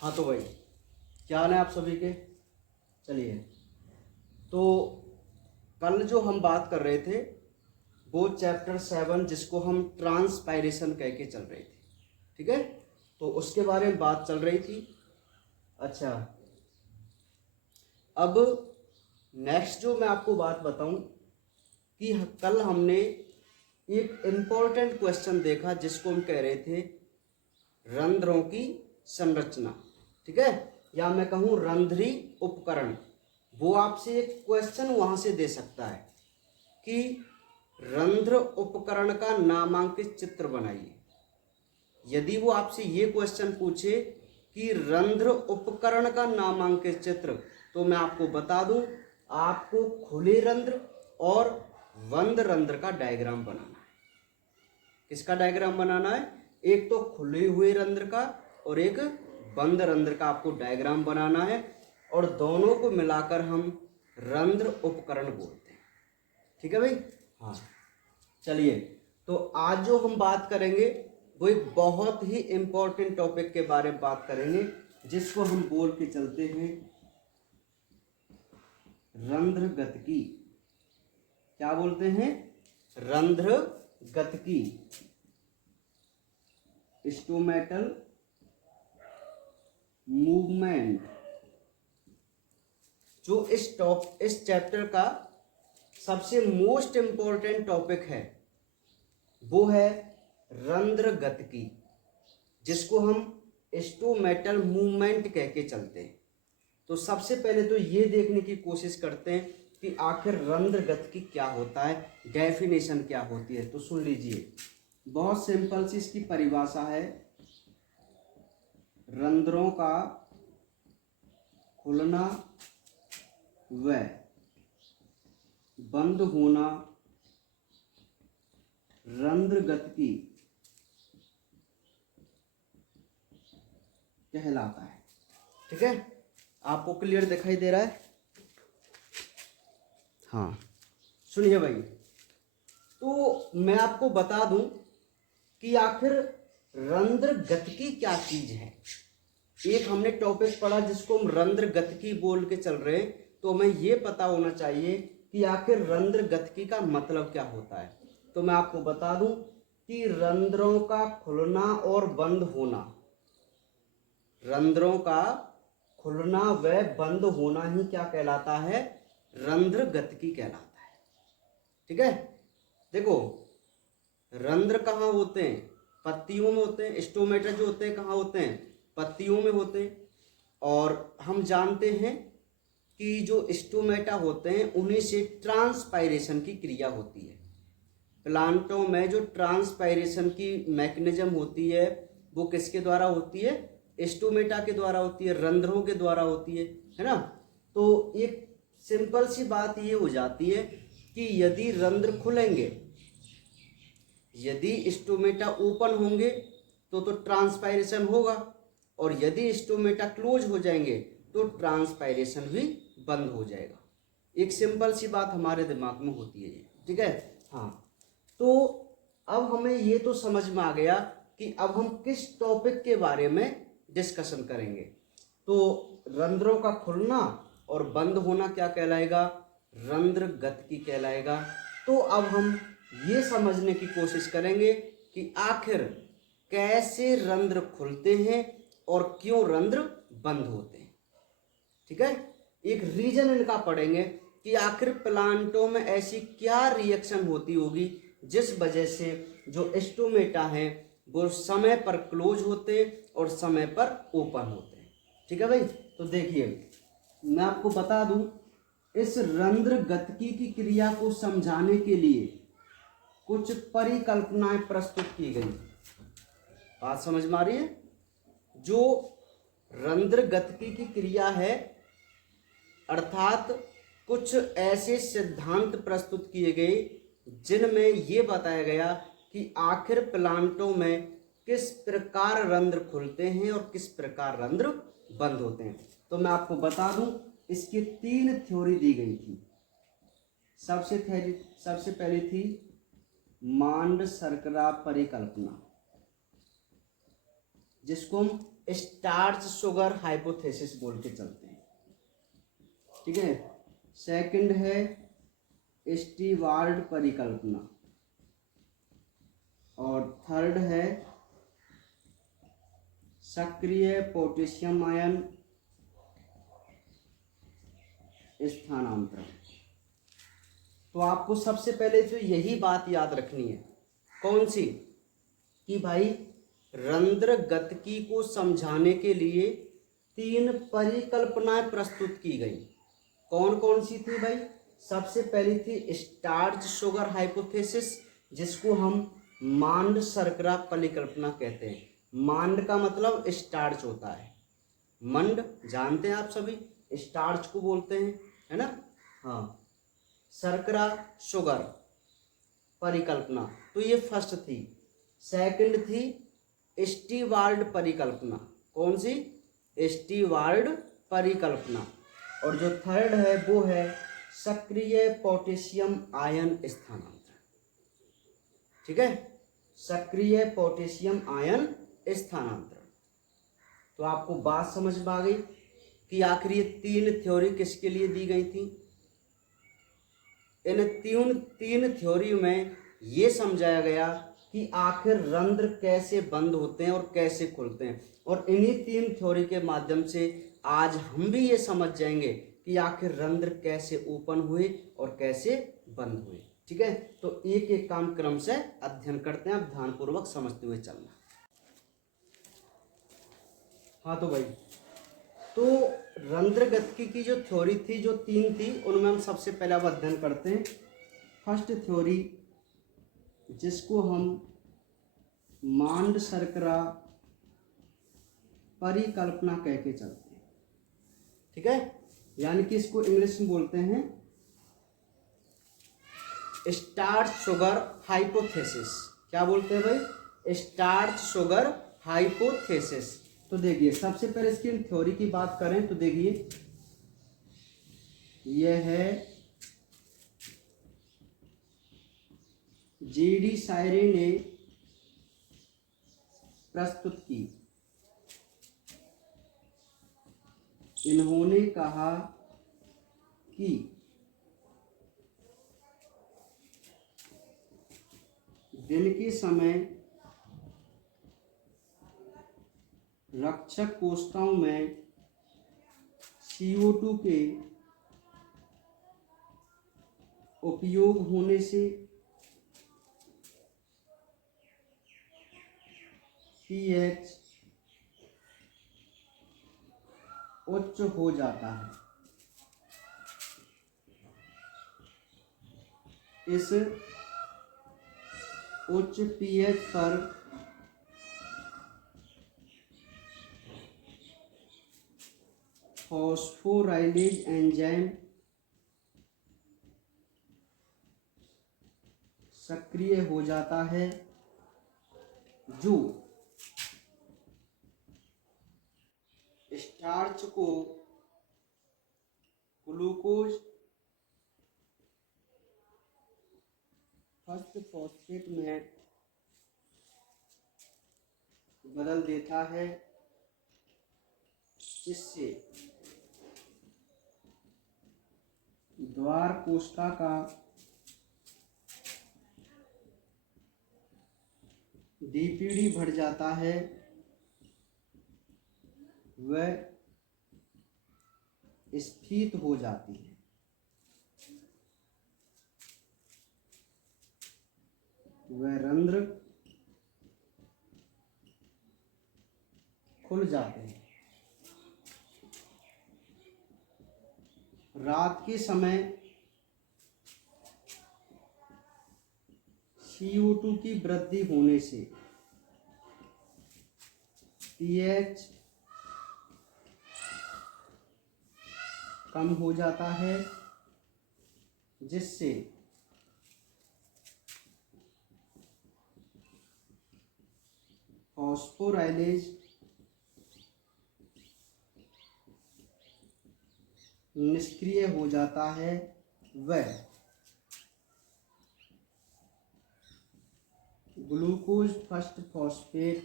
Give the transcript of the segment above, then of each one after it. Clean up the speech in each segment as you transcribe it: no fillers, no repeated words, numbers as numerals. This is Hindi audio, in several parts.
हाँ तो भाई, क्या हाल है आप सभी के। चलिए, तो कल जो हम बात कर रहे थे वो चैप्टर 7 जिसको हम ट्रांसपायरेशन कह के चल रहे थे, ठीक है। तो उसके बारे में बात चल रही थी। अच्छा, अब नेक्स्ट जो मैं आपको बात बताऊं कि कल हमने एक इम्पोर्टेंट क्वेश्चन देखा जिसको हम कह रहे थे रंध्रों की संरचना, ठीक है, या मैं कहूं रंध्री उपकरण। वो आपसे एक क्वेश्चन वहां से दे सकता है कि रंध्र उपकरण का नामांकित चित्र बनाइए। यदि वो आपसे ये क्वेश्चन पूछे कि रंध्र उपकरण का नामांकित चित्र, तो मैं आपको बता दूं, आपको खुले रंध्र और बंद रंध्र का डायग्राम बनाना है। किसका डायग्राम बनाना है? एक तो खुले हुए रंध्र का और एक बंद रंध्र का आपको डायग्राम बनाना है, और दोनों को मिलाकर हम रंध्र उपकरण बोलते हैं, ठीक है भाई। हाँ, चलिए, तो आज जो हम बात करेंगे वो एक बहुत ही इंपॉर्टेंट टॉपिक के बारे में बात करेंगे जिसको हम बोल के चलते हैं रंध्र गतिकी। क्या बोलते हैं? रंध्र गतिकी, इंस्ट्रूमेंटल मूवमेंट। जो इस चैप्टर का सबसे मोस्ट इंपॉर्टेंट टॉपिक है वो है रंध्र गतिकी, जिसको हम इंस्ट्रूमेंटल मूवमेंट कह के चलते हैं। तो सबसे पहले तो ये देखने की कोशिश करते हैं कि आखिर रंध्र गतिकी क्या होता है, डेफिनेशन क्या होती है। तो सुन लीजिए, बहुत सिंपल सी इसकी परिभाषा है। रंध्रों का खुलना व बंद होना रंध्र गतिकी कहलाता है, ठीक है। आपको क्लियर दिखाई दे रहा है? हाँ, सुनिए भाई, तो मैं आपको बता दूं कि आखिर रंध्र गतिकी क्या चीज है। एक हमने टॉपिक पढ़ा जिसको हम रंध्र गतिकी बोल के चल रहे हैं, तो हमें ये पता होना चाहिए कि आखिर रंध्र गतिकी का मतलब क्या होता है। तो मैं आपको बता दूं कि रंध्रों का खुलना और बंद होना, रंध्रों का खुलना व बंद होना ही क्या कहलाता है? रंध्र गतिकी कहलाता है, ठीक है। देखो, रंध्र कहाँ होते हैं? पत्तियों में होते हैं। स्टोमेटा जो होते हैं कहाँ होते हैं? पत्तियों में होते हैं। और हम जानते हैं कि जो स्टोमेटा होते हैं उन्हीं से ट्रांसपायरेशन की क्रिया होती है। प्लांटों में जो ट्रांसपायरेशन की मैकेनिज्म होती है वो किसके द्वारा होती है? स्टोमेटा के द्वारा होती है, रंध्रों के द्वारा होती है ना। तो एक सिंपल सी बात ये हो जाती है कि यदि रंध्र खुलेंगे, यदि स्टोमेटा ओपन होंगे तो ट्रांसपायरेशन होगा, और यदि स्टोमेटा क्लोज हो जाएंगे तो ट्रांसपायरेशन भी बंद हो जाएगा। एक सिंपल सी बात हमारे दिमाग में होती है ये, ठीक है। हाँ, तो अब हमें ये तो समझ में आ गया कि अब हम किस टॉपिक के बारे में डिस्कशन करेंगे। तो रंध्रों का खुलना और बंद होना क्या कहलाएगा? रंध्र गतिकी कहलाएगा। तो अब हम ये समझने की कोशिश करेंगे कि आखिर कैसे रंध्र खुलते हैं और क्यों रंध्र बंद होते हैं, ठीक है। एक रीजन इनका पढ़ेंगे कि आखिर प्लांटों में ऐसी क्या रिएक्शन होती होगी जिस वजह से जो स्टोमेटा है वो समय पर क्लोज होते और समय पर ओपन होते हैं, ठीक है भाई। तो देखिए, मैं आपको बता दूं, इस रंध्र गतिकी की क्रिया को समझाने के लिए कुछ परिकल्पनाएं प्रस्तुत की गई। बात समझ में आ रही है? जो रंध्र गतिकी की क्रिया है, अर्थात कुछ ऐसे सिद्धांत प्रस्तुत किए गए जिनमें यह बताया गया कि आखिर प्लांटों में किस प्रकार रंध्र खुलते हैं और किस प्रकार रंध्र बंद होते हैं। तो मैं आपको बता दूं, इसकी 3 थ्योरी दी गई थी। सबसे पहली थी मांड सर्करा परिकल्पना, जिसको हम स्टार्च शुगर हाइपोथेसिस बोल के चलते हैं। ठीक है, सेकंड है स्टीवार्ड परिकल्पना, और थर्ड है सक्रिय पोटेशियम आयन स्थानांतरण। तो आपको सबसे पहले तो यही बात याद रखनी है, कौन सी, कि भाई रंध्र गतिकी को समझाने के लिए 3 परिकल्पनाएं प्रस्तुत की गई। कौन कौन सी थी भाई? सबसे पहली थी स्टार्च शुगर हाइपोथेसिस, जिसको हम मांड शर्करा परिकल्पना कहते हैं। मांड का मतलब स्टार्च होता है, मंड जानते हैं आप सभी, स्टार्च को बोलते हैं, है ना। हाँ, शर्करा शुगर परिकल्पना, तो ये फर्स्ट थी। सेकंड थी स्टीवार्ड परिकल्पना। कौन सी? स्टीवार्ड परिकल्पना। और जो थर्ड है वो है सक्रिय पोटेशियम आयन स्थानांतरण। ठीक है, सक्रिय पोटेशियम आयन स्थानांतरण। तो आपको बात समझ में आ गई कि आखिर ये 3 थ्योरी किसके लिए दी गई थी। इन तीन थ्योरी में ये समझाया गया कि आखिर रंध्र कैसे बंद होते हैं और कैसे खुलते हैं, और इन्हीं 3 थ्योरी के माध्यम से आज हम भी ये समझ जाएंगे कि आखिर रंध्र कैसे ओपन हुए और कैसे बंद हुए। ठीक है, तो एक एक काम क्रम से अध्ययन करते हैं, आप ध्यानपूर्वक समझते हुए चलना। हाँ तो भाई, तो रंध्र गतिकी की जो थ्योरी थी, जो 3 थी, उनमें हम सबसे पहले अब अध्ययन करते हैं फर्स्ट थ्योरी, जिसको हम मांड शर्करा परिकल्पना कह के चलते हैं। ठीक है, यानी कि इसको इंग्लिश में बोलते हैं स्टार्च शुगर हाइपोथेसिस। क्या बोलते हैं भाई? Starch sugar hypothesis. तो देखिए, सबसे पहले इसकी थ्योरी की बात करें तो देखिए, यह है जीडी सायरे ने प्रस्तुत की। इन्होंने कहा कि दिन के समय रक्षक कोशिकाओं में CO2 के उपयोग होने से pH उच्च हो जाता है। इस उच्च pH पर फॉस्फोराइलेज एंजाइम सक्रिय हो जाता है, जो स्टार्च को ग्लूकोज फर्स्ट फॉस्फेट में बदल देता है, जिससे द्वार कोशिका का DPD बढ़ जाता है, वह स्फीत हो जाती है। वह रंध्र खुल जाते हैं। रात के समय CO2 की वृद्धि होने से pH कम हो जाता है, जिससे फॉस्फोराइलेज निष्क्रिय हो जाता है, वह ग्लूकोज फर्स्ट फॉस्फेट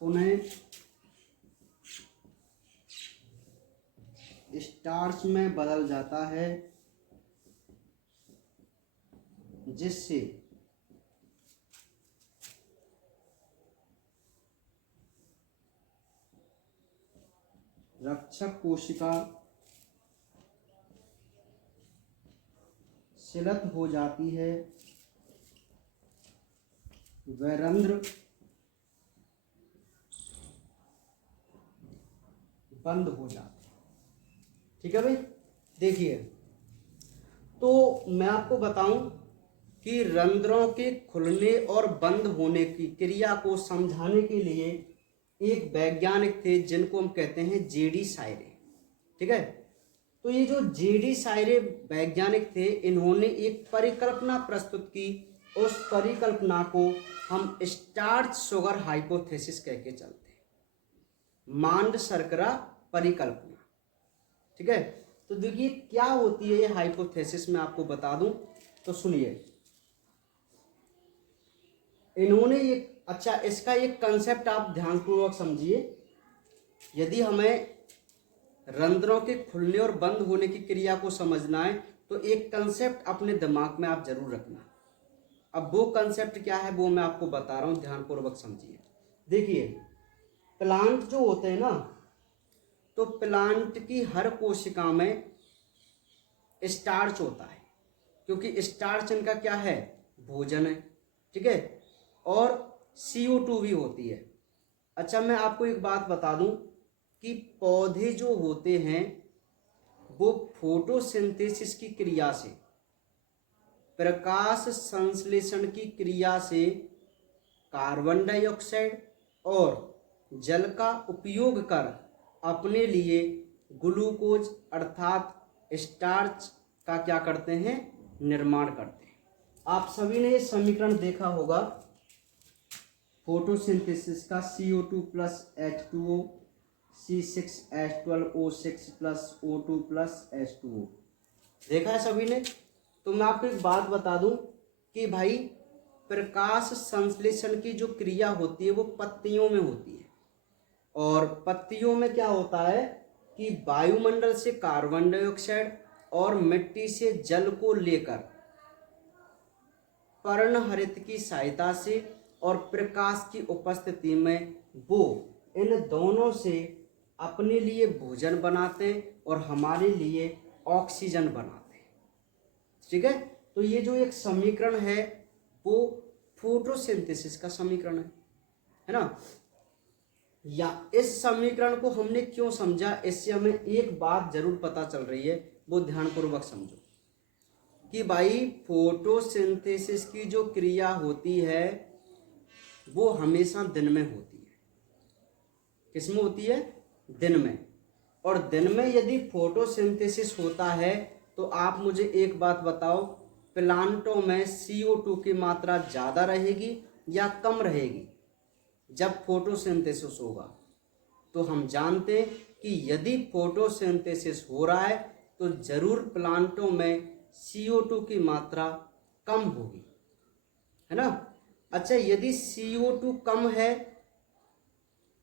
पुनः स्टार्च में बदल जाता है, जिससे रक्षक कोशिका शिलत हो जाती है व रंध्र बंद हो जाते हैं। ठीक है भाई, देखिए तो मैं आपको बताऊं कि रंध्रों के खुलने और बंद होने की क्रिया को समझाने के लिए एक वैज्ञानिक थे जिनको हम कहते हैं जेडी सायरे। ठीक है, तो ये जो जेडी सायरे वैज्ञानिक थे, इन्होंने एक परिकल्पना प्रस्तुत की। उस परिकल्पना को हम स्टार्च शुगर हाइपोथेसिस कह के चलते हैं, मांड शर्करा परिकल्पना। ठीक है, तो देखिए क्या होती है ये हाइपोथेसिस, मैं आपको बता दूं तो सुनिए। इन्होंने एक अच्छा इसका एक कंसेप्ट आप ध्यानपूर्वक समझिए। यदि हमें रंध्रों के खुलने और बंद होने की क्रिया को समझना है तो एक कंसेप्ट अपने दिमाग में आप जरूर रखना। अब वो कंसेप्ट क्या है वो मैं आपको बता रहा हूं, ध्यानपूर्वक समझिए। देखिए प्लांट जो होते हैं ना, तो प्लांट की हर कोशिका में स्टार्च होता है, क्योंकि स्टार्च इनका क्या है, भोजन है। ठीक है, और CO2 भी होती है। अच्छा मैं आपको एक बात बता दूं कि पौधे जो होते हैं वो फोटोसिंथेसिस की क्रिया से, प्रकाश संश्लेषण की क्रिया से कार्बन डाइऑक्साइड और जल का उपयोग कर अपने लिए ग्लूकोज अर्थात स्टार्च का क्या करते हैं, निर्माण करते हैं। आप सभी ने ये समीकरण देखा होगा फोटोसिंथेसिस का, CO2 plus H2O C6H12O6 plus O2 plus H2O, देखा है सभी ने। तो मैं आपको एक बात बता दूं कि भाई प्रकाश संश्लेषण की जो क्रिया होती है वो पत्तियों में होती है, और पत्तियों में क्या होता है कि वायुमंडल से कार्बन डाइऑक्साइड और मिट्टी से जल को लेकर पर्णहरित की सहायता से और प्रकाश की उपस्थिति में वो इन दोनों से अपने लिए भोजन बनाते हैं और हमारे लिए ऑक्सीजन बनाते हैं। ठीक है, तो ये जो एक समीकरण है वो फोटोसिंथेसिस का समीकरण है ना। या इस समीकरण को हमने क्यों समझा, इससे हमें एक बात जरूर पता चल रही है, वो ध्यानपूर्वक समझो कि भाई फोटोसिंथेसिस की जो क्रिया होती है वो हमेशा दिन में होती है। किसमें होती है, दिन में। और दिन में यदि फोटोसिंथेसिस होता है तो आप मुझे एक बात बताओ, प्लांटों में CO2 की मात्रा ज़्यादा रहेगी या कम रहेगी जब फोटोसिंथेसिस होगा? तो हम जानते हैं कि यदि फोटोसिंथेसिस हो रहा है तो जरूर प्लांटों में CO2 की मात्रा कम होगी, है ना। अच्छा यदि CO2 कम है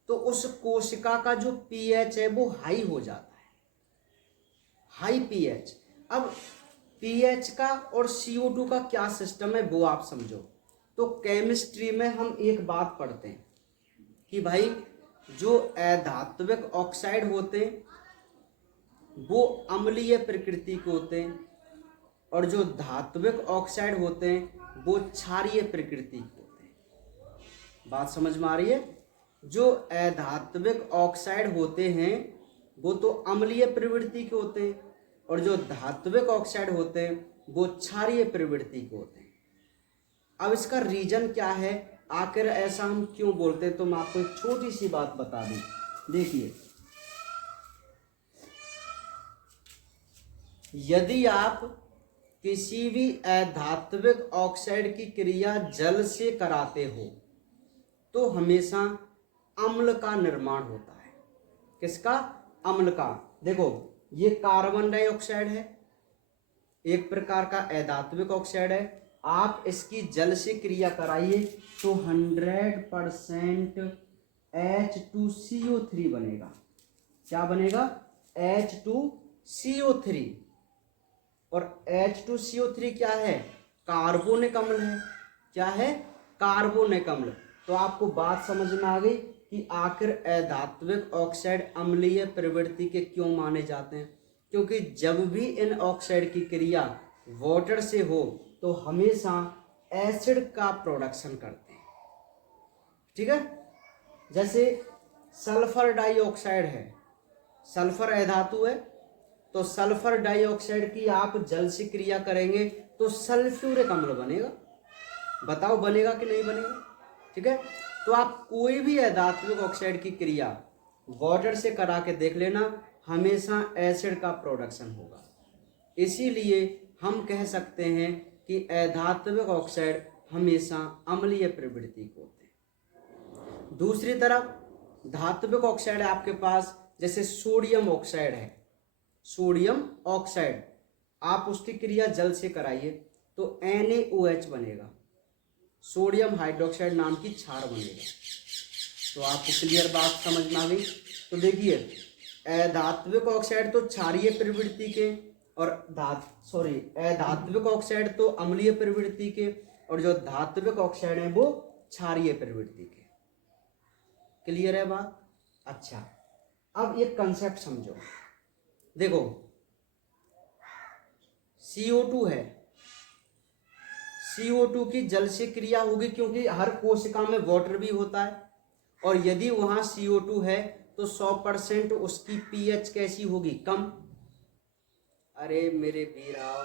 तो उस कोशिका का जो pH है वो हाई हो जाता है, हाई pH। अब pH का और CO2 का क्या सिस्टम है वो आप समझो। तो केमिस्ट्री में हम एक बात पढ़ते हैं कि भाई जो अधात्विक ऑक्साइड होते हैं वो अम्लीय प्रकृति के होते हैं, और जो धात्विक ऑक्साइड होते हैं वो क्षारीय प्रकृति के होते हैं। बात समझ में आ रही है? जो अधात्विक ऑक्साइड होते हैं वो तो अम्लीय प्रवृत्ति के होते हैं, और जो धात्विक ऑक्साइड होते हैं वो क्षारीय प्रवृत्ति के होते हैं। अब इसका रीजन क्या है, आखिर ऐसा हम क्यों बोलते हैं, तो मैं आपको एक छोटी सी बात बता दूं। देखिए यदि आप किसी भी अधात्विक ऑक्साइड की क्रिया जल से कराते हो तो हमेशा अम्ल का निर्माण होता है। किसका? अम्ल का। देखो ये कार्बन डाइऑक्साइड है, एक प्रकार का अधात्विक ऑक्साइड है। आप इसकी जल से क्रिया कराइए तो 100% H2CO3 बनेगा। क्या बनेगा? H2CO3। और H2CO3 क्या है? कार्बोनिक अम्ल है। क्या है? कार्बोनिक अम्ल। तो आपको बात समझ में आ गई कि आखिर अधात्विक ऑक्साइड अम्लीय प्रवृत्ति के क्यों माने जाते हैं। क्योंकि जब भी इन ऑक्साइड की क्रिया वाटर से हो तो हमेशा एसिड का प्रोडक्शन करते हैं। ठीक है। जैसे सल्फर डाइऑक्साइड है, सल्फर अधातु है, तो सल्फर डाइऑक्साइड की आप जल से क्रिया करेंगे तो सल्फ्यूरिक अम्ल बनेगा। बताओ बनेगा कि नहीं बनेगा? ठीक है। तो आप कोई भी अधात्विक ऑक्साइड की क्रिया वाटर से करा के देख लेना, हमेशा एसिड का प्रोडक्शन होगा। इसीलिए हम कह सकते हैं कि अधात्विक ऑक्साइड हमेशा अम्लीय प्रवृत्ति को होते हैं। दूसरी तरफ धात्विक ऑक्साइड है आपके पास, जैसे सोडियम ऑक्साइड है, सोडियम ऑक्साइड, आप उसकी क्रिया जल से कराइए तो NaOH बनेगा, सोडियम हाइड्रोक्साइड नाम की क्षार बनेगा। तो आपको क्लियर बात समझ में आ गई। तो देखिए अधात्विक ऑक्साइड तो क्षारीय प्रवृत्ति के और अधात्विक ऑक्साइड तो अम्लीय प्रवृत्ति के, और जो धात्विक ऑक्साइड है वो क्षारीय प्रवृत्ति के। क्लियर है बात? अच्छा, अब एक कंसेप्ट समझो। देखो CO2 है, CO2 की जल से क्रिया होगी क्योंकि हर कोशिका में वाटर भी होता है, और यदि वहां CO2 है तो 100% उसकी pH कैसी होगी? कम। अरे मेरे वीराव,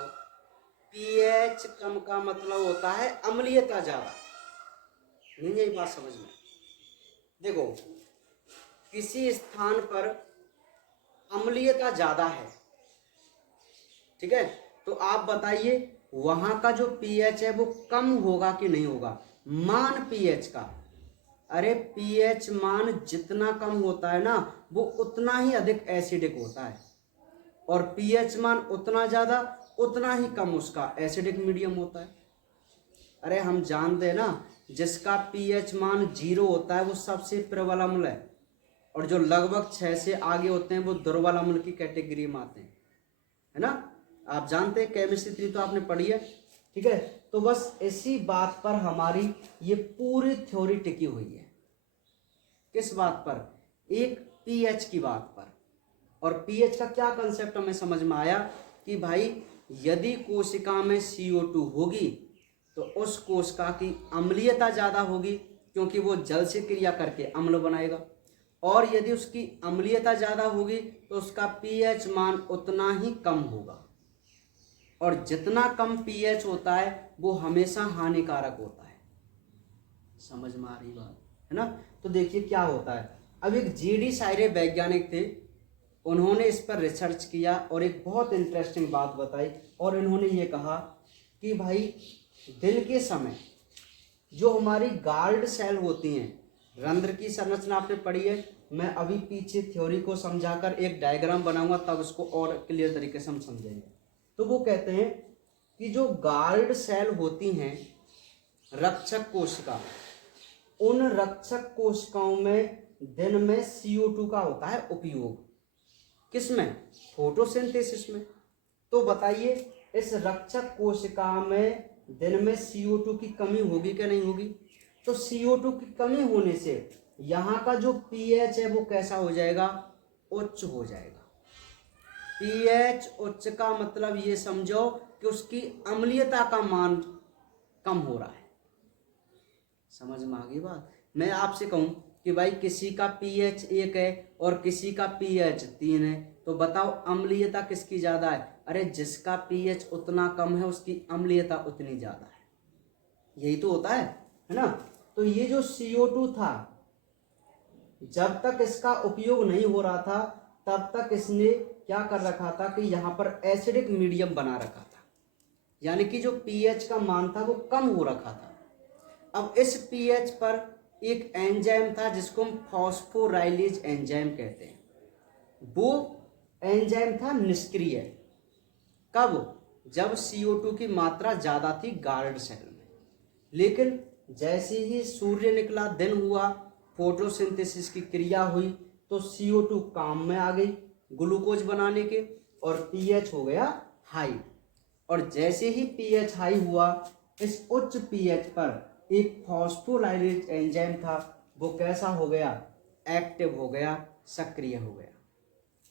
pH कम का मतलब होता है अम्लीयता ज्यादा। नहीं यही बात समझ में? देखो किसी स्थान पर अम्लीयता ज्यादा है, ठीक है, तो आप बताइए वहां का जो pH है वो कम होगा कि नहीं होगा? मान pH का, अरे pH मान जितना कम होता है ना वो उतना ही अधिक एसिडिक होता है, और pH मान उतना ज्यादा उतना ही कम उसका एसिडिक मीडियम होता है। अरे हम जानते हैं ना, जिसका pH मान 0 होता है वो सबसे प्रबल अम्ल है, और जो लगभग 6 से आगे होते हैं वो दुर्बल अम्ल की कैटेगरी में आते हैं, है ना? आप जानते हैं, केमिस्ट्री तो आपने पढ़ी है। ठीक है, तो बस इसी बात पर हमारी ये पूरी थ्योरी टिकी हुई है। किस बात पर? एक pH की बात पर। और pH का क्या कंसेप्ट हमें समझ में आया कि भाई यदि कोशिका में CO2 होगी तो उस कोशिका की अम्लीयता ज्यादा होगी क्योंकि वो जल से क्रिया करके अम्ल बनाएगा, और यदि उसकी अम्लीयता ज्यादा होगी तो उसका pH मान उतना ही कम होगा, और जितना कम pH होता है वो हमेशा हानिकारक होता है। समझ में आ रही बात है ना? तो देखिए क्या होता है। अब एक GD सायरे वैज्ञानिक थे, उन्होंने इस पर रिसर्च किया और एक बहुत इंटरेस्टिंग बात बताई, और इन्होंने ये कहा कि भाई दिन के समय जो हमारी गार्ड सेल होती हैं, रंध्र की संरचना आपने पढ़ी है, मैं अभी पीछे थ्योरी को समझाकर एक डायग्राम बनाऊंगा तब उसको और क्लियर तरीके से हम समझेंगे। तो वो कहते हैं कि जो गार्ड सेल होती हैं, रक्षक कोशिका, उन रक्षक कोशिकाओं में दिन में CO2 का होता है उपयोग। किसमें? फोटोसिंथेसिस में। तो बताइए इस रक्षक कोशिका में दिन में CO2 की कमी होगी क्या नहीं होगी? तो CO2 की कमी होने से यहाँ का जो pH है वो कैसा हो जाएगा? उच्च हो जाएगा। pH उच्च का मतलब ये समझो कि उसकी अम्लीयता का मान कम हो रहा है। समझ में आ गई बात? मैं आपसे कहूं कि भाई किसी का pH 1 है और किसी का pH 3 है, तो बताओ अम्लीयता किसकी ज्यादा है? अरे जिसका pH उतना कम है उसकी अम्लीयता उतनी ज्यादा है। यही तो होता है ना? तो ये जो CO2 था, जब तक इसका उपयोग नहीं हो रहा था तब तक इसने क्या कर रखा था कि यहाँ पर एसिडिक मीडियम बना रखा था, यानी कि जो pH का मान था वो कम हो रखा था। अब इस pH पर एक एंजाइम था जिसको हम फॉस्फोराइलेज एंजाइम कहते हैं, वो एंजाइम था निष्क्रिय। कब? जब CO2 की मात्रा ज्यादा थी गार्ड सेल में। लेकिन जैसे ही सूर्य निकला, दिन हुआ, फोटोसिंथेसिस की क्रिया हुई तो CO2 काम में आ गई ग्लूकोज बनाने के, और pH हो गया हाई। और जैसे ही pH हाई हुआ, इस उच्च pH पर एक फॉस्फोलाइलेज एंजाइम था, वो कैसा हो गया, एक्टिव हो गया, सक्रिय हो गया।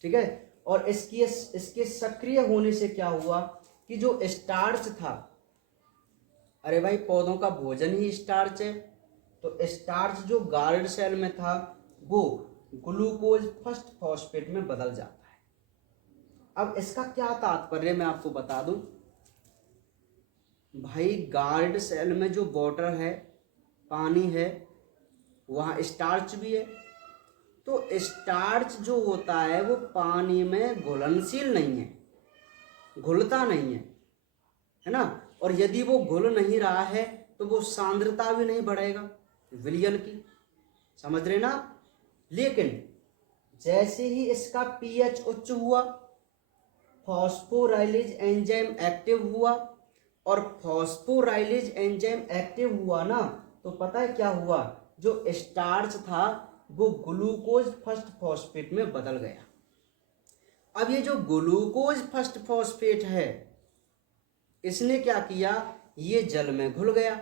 ठीक है, और इसके सक्रिय होने से क्या हुआ कि जो स्टार्च था, अरे भाई पौधों का भोजन ही स्टार्च है, तो स्टार्च जो गार्ड सेल में था वो ग्लूकोज फर्स्ट फॉस्फेट में बदल जाता है। अब इसका क्या तात्पर्य मैं आपको बता दूं, भाई गार्ड सेल में जो वाटर है, पानी है, वहाँ स्टार्च भी है। तो स्टार्च जो होता है वो पानी में घुलनशील नहीं है, घुलता नहीं है ना। और यदि वो घुल नहीं रहा है तो वो सांद्रता भी नहीं बढ़ेगा विलयन की, समझ रहे ना आप। लेकिन जैसे ही इसका पीएच उच्च हुआ, फॉस्फोराइलेज एंजाइम एक्टिव हुआ, और फॉस्फोराइलेज एंजाइम एक्टिव हुआ ना, तो पता है क्या हुआ, जो स्टार्च था वो ग्लूकोज फर्स्ट फॉस्फेट में बदल गया। अब ये जो ग्लूकोज फर्स्ट फॉस्फेट है, इसने क्या किया, ये जल में घुल गया,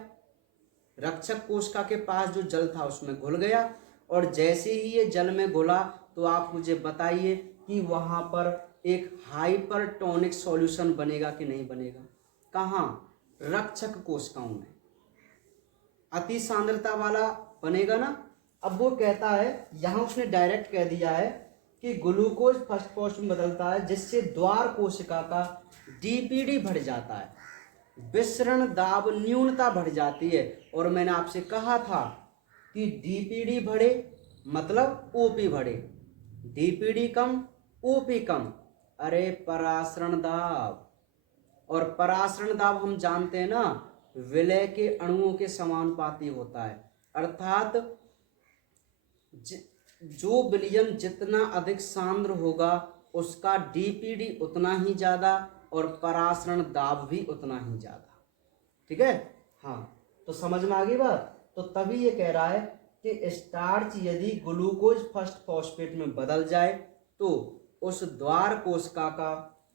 रक्षक कोशिका के पास जो जल था उसमें घुल गया। और जैसे ही ये जल में घुला तो आप मुझे बताइए कि वहां पर एक हाइपरटोनिक सॉल्यूशन बनेगा कि नहीं बनेगा। कहाँ, रक्षक कोशिकाओं में अति सांद्रता वाला बनेगा ना। अब वो कहता है, यहाँ उसने डायरेक्ट कह दिया है कि ग्लूकोज फर्स्ट फॉस्फेट में बदलता है जिससे द्वार कोशिका का डीपीडी बढ़ जाता है, विसरण दाब न्यूनता बढ़ जाती है। और मैंने आपसे कहा था कि डीपीडी बढ़े मतलब ओपी बढ़े, डीपीडी कम ओपी कम, अरे परासरण दाब, और परासरण दाब हम जानते हैं ना, विलय के अणुओं के समानुपाती होता है। अर्थात जो विलयन जितना अधिक सांद्र होगा उसका डीपीडी उतना ही ज्यादा और परासरण दाब भी उतना ही ज्यादा। ठीक है, हाँ, तो समझ में आ गई बात। तो तभी ये कह रहा है कि स्टार्च यदि ग्लूकोज फर्स्ट फॉस्फेट में बदल जाए तो उस द्वार कोशिका का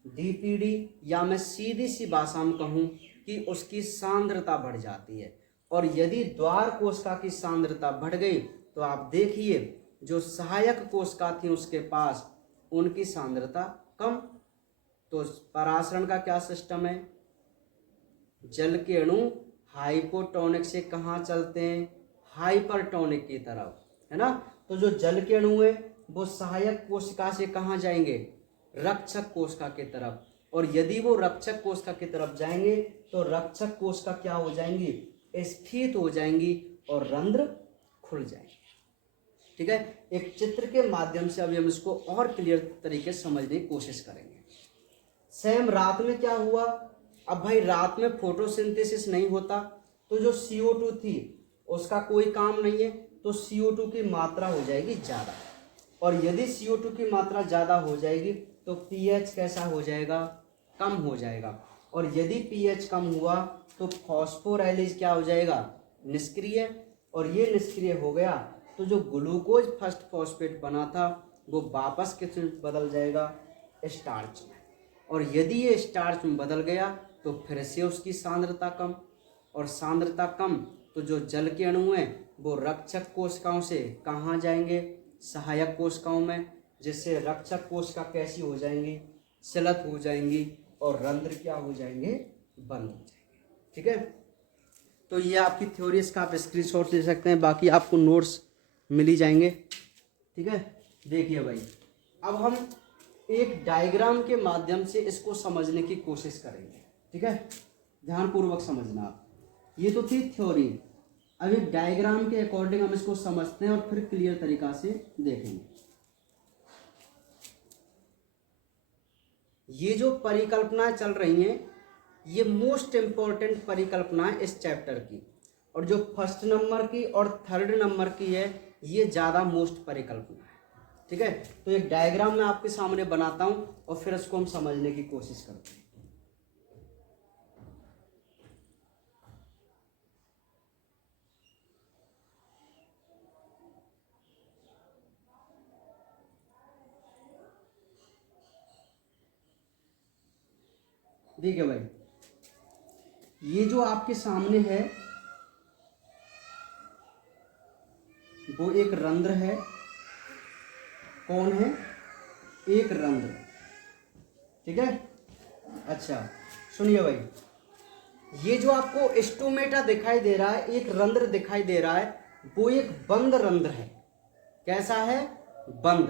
डीपीडी, या मैं सीधी सी भाषा में कहूँ कि उसकी सांद्रता बढ़ जाती है। और यदि द्वार कोशिका की सांद्रता बढ़ गई तो आप देखिए जो सहायक कोशिका थी उसके पास, उनकी सांद्रता कम। तो परासरण का क्या सिस्टम है, जल के अणु हाइपोटोनिक से कहाँ चलते हैं, हाइपरटोनिक की तरफ, है ना। तो जो जल के अणु है वो सहायक कोशिका से कहाँ जाएंगे, रक्षक कोशिका की तरफ। और यदि वो रक्षक कोशिका की तरफ जाएंगे तो रक्षक कोशिका क्या हो जाएंगी, स्फीत हो जाएंगी और रंध्र खुल जाएंगे। ठीक है, एक चित्र के माध्यम से अभी हम इसको और क्लियर तरीके से समझने की कोशिश करेंगे। सेम रात में क्या हुआ, अब भाई रात में फोटोसिंथेसिस नहीं होता तो जो CO2 थी उसका कोई काम नहीं है, तो CO2 की मात्रा हो जाएगी ज़्यादा। और यदि CO2 की मात्रा ज़्यादा हो जाएगी तो pH कैसा हो जाएगा, कम हो जाएगा। और यदि pH कम हुआ तो फॉस्फोराइलेज क्या हो जाएगा, निष्क्रिय। और ये निष्क्रिय हो गया तो जो ग्लूकोज फर्स्ट फॉस्फेट बना था वो वापस किस में बदल जाएगा, स्टार्च में। और यदि ये स्टार्च में बदल गया तो फिर से उसकी सांद्रता कम, और सांद्रता कम तो जो जल के अणु हैं वो रक्षक कोशिकाओं से कहाँ जाएंगे, सहायक कोशिकाओं में, जिससे रक्षक कोशिका कैसी हो जाएंगी, शिलत हो जाएंगी और रंध्र क्या हो जाएंगे, बंद हो जाएंगे। ठीक है, तो ये आपकी थ्योरी, इसका आप स्क्रीनशॉट ले सकते हैं, बाकी आपको नोट्स मिल ही जाएंगे। ठीक है, देखिए भाई अब हम एक डायग्राम के माध्यम से इसको समझने की कोशिश करेंगे। ठीक है, ध्यानपूर्वक समझना आप। ये तो थी थ्योरी, अब एक डायग्राम के अकॉर्डिंग हम इसको समझते हैं और फिर क्लियर तरीका से देखेंगे। ये जो परिकल्पनाएं चल रही हैं ये मोस्ट इंपॉर्टेंट परिकल्पना है इस चैप्टर की, और जो फर्स्ट नंबर की और थर्ड नंबर की है ये ज़्यादा मोस्ट परिकल्पना है। ठीक है, तो एक डायग्राम मैं आपके सामने बनाता हूं और फिर इसको हम समझने की कोशिश करते हैं। देखिए भाई, ये जो आपके सामने है वो एक रंध्र है। कौन है? एक रंध्र। ठीक है। अच्छा सुनिए भाई, ये जो आपको स्टोमेटा दिखाई दे रहा है, एक रंध्र दिखाई दे रहा है, वो एक बंद रंध्र है। कैसा है? बंद।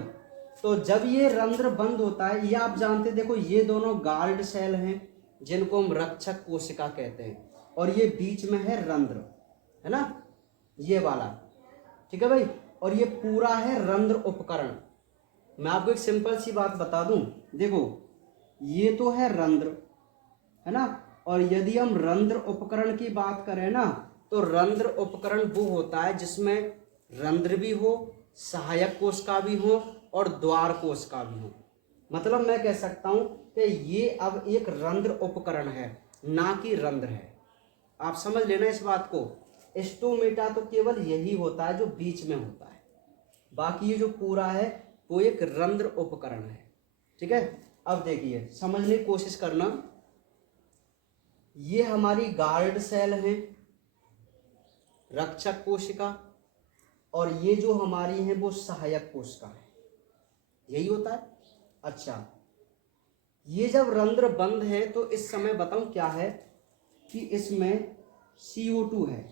तो जब ये रंध्र बंद होता है, ये आप जानते, देखो ये दोनों गार्ड सेल हैं जिनको हम रक्षक कोशिका कहते हैं, और ये बीच में है रंध्र, है ना, ये वाला। ठीक है भाई। और ये पूरा है रंध्र उपकरण। मैं आपको एक सिंपल सी बात बता दूं, देखो ये तो है रंध्र, है ना, और यदि हम रंध्र उपकरण की बात करें ना, तो रंध्र उपकरण वो होता है जिसमें रंध्र भी हो, सहायक कोशिका भी हो और द्वार कोशिका भी हो। मतलब मैं कह सकता हूं कि ये अब एक रंध्र उपकरण है, ना कि रंध्र है। आप समझ लेना इस बात को। स्टोमेटा तो केवल यही होता है जो बीच में होता है, बाकी ये जो पूरा है वो एक रंध्र उपकरण है। ठीक है। अब देखिए, समझने की कोशिश करना, ये हमारी गार्ड सेल है, रक्षक कोशिका, और ये जो हमारी है वो सहायक कोशिका है। यही होता है। अच्छा, ये जब रंध्र बंद है तो इस समय बताऊं क्या है कि इसमें CO2 है।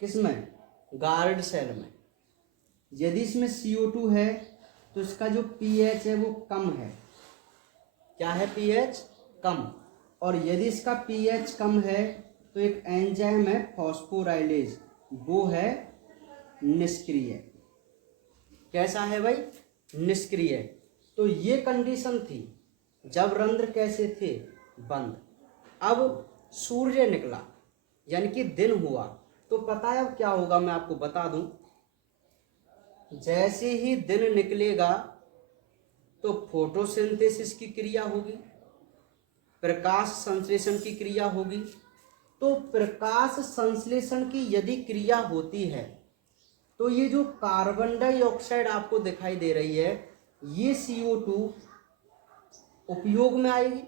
किसमें? गार्ड सेल में। यदि इसमें CO2 है तो इसका जो pH है वो कम है। क्या है? pH कम। और यदि इसका pH कम है तो एक एंजाइम है फॉस्फोराइलेज, वो है निष्क्रिय। कैसा है भाई? निष्क्रिय। तो ये कंडीशन थी जब रंध्र कैसे थे? बंद। अब सूर्य निकला, यानी कि दिन हुआ, तो पता है अब क्या होगा, मैं आपको बता दूं। जैसे ही दिन निकलेगा तो फोटोसिंथेसिस की क्रिया होगी, प्रकाश संश्लेषण की क्रिया होगी। तो प्रकाश संश्लेषण की यदि क्रिया होती है तो ये जो कार्बन डाइऑक्साइड आपको दिखाई दे रही है, ये CO2 उपयोग में आएगी।